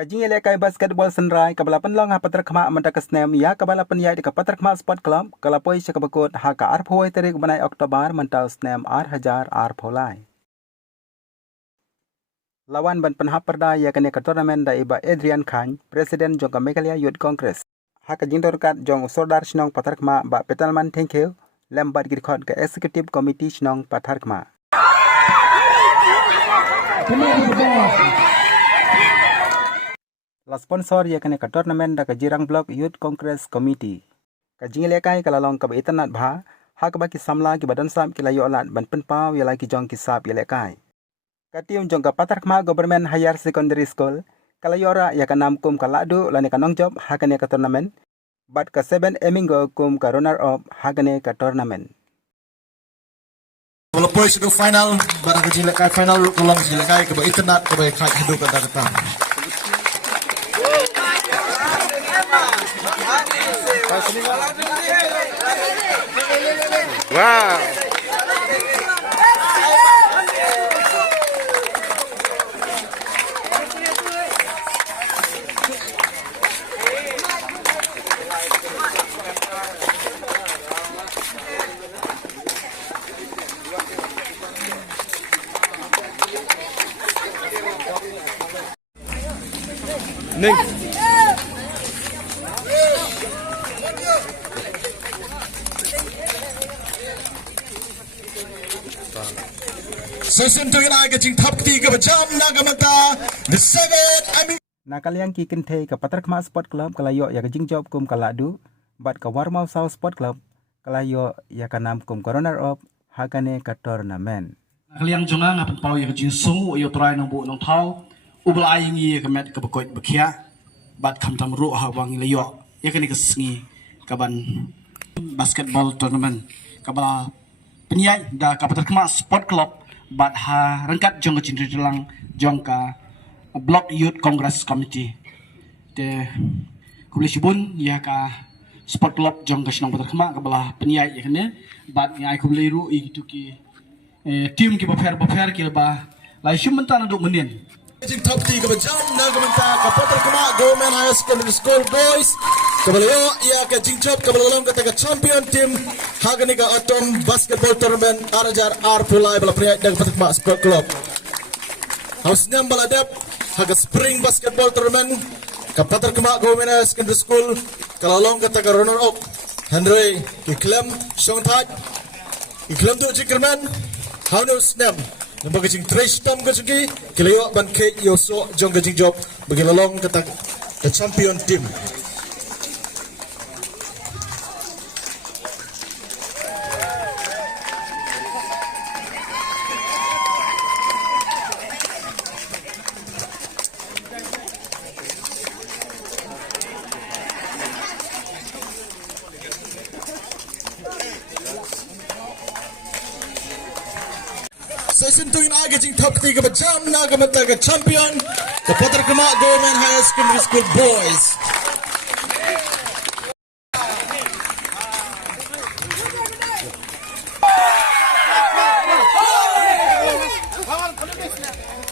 Kajing elekai basketball senrai kabalapan long hapatar khama manta kasnem ya kabalapan ya di kapatar khama sport club kalapoi sakabakot haka arphoi tarik banai Oktober manta snem hajar arpholai. Lawan ban penhap perda ya kene ka tournament da iba Adrian Khan, Presiden jong ka Meghalaya Youth Congress. Haka jing dorkat jong sordar shnong patar khama ba petalman thank you lembat girkhot ka executive committee shnong patar khama. La sponsor ya kene ka tournament da ka Jirang Block Youth Congress Committee. Ka jing lekai kalalong ka itanat bha hak ba ki samla ki badan sam ki layo lat ban penpau ya lagi jong ki sap ya lekai. Ka tium jong ka patar khama government higher secondary school kalayora ya ka nam kum ka ladu lane ka nong job hakane ka tournament bat ka 7 emingo kum ka runner up hakane ka tournament. Kalau boys ke final barang ka jing lekai final tolong jing lekai ka ba itanat ka ba kai hidup ka ta. Wow. Ning. Session tu ina ka jing thap ti ka bajam na ka mata the 7 Nakaliang ki kente ka patar khama sport club kalayo ya ka jing job kum kaladu bat ka Warmau South Sport Club kalayo ya ka nam kum ka runner up hakane ka tournament. Nakaliang jonga nga pau ya ka jing sungu yo try nang bu nang thau ubal aying ye ka met ka bakoi bakhia bat kham tam ru ha wang layo ya ka ni ka sngi ka ban basketball tournament ka bala penyai da ka patar khama sport club bat ha rangkat jong ka cindri telang jong ka Block Youth Congress Committee te kulis bun ya ka sport club jong ka sinong patar khama ka bala penyai ya kene bat ngai kulis ru i tu ki tim ki bafer ki ba lai shum mentana duk menien jing thap ti ka bajam na ka mata ka patar kama government high secondary school boys kabalayo ya ka jing job kabalalong ka taga champion team hagani ka atom basketball tournament arajar arpulai bala pria dag patar kama sport club house nyam bala dep haga spring basketball tournament ka patar kama government high secondary school kalalong ka taga runner up Henry iklem shongthaj iklem tu jikerman how no snap nampak jing trash tam ka sugi kilayo ban ke yoso jong ka jing job bagi lalong ka taga the champion team. Session tu ina jing top 3 ka bajam na ka mata ka champion ka patar kama government high secondary school boys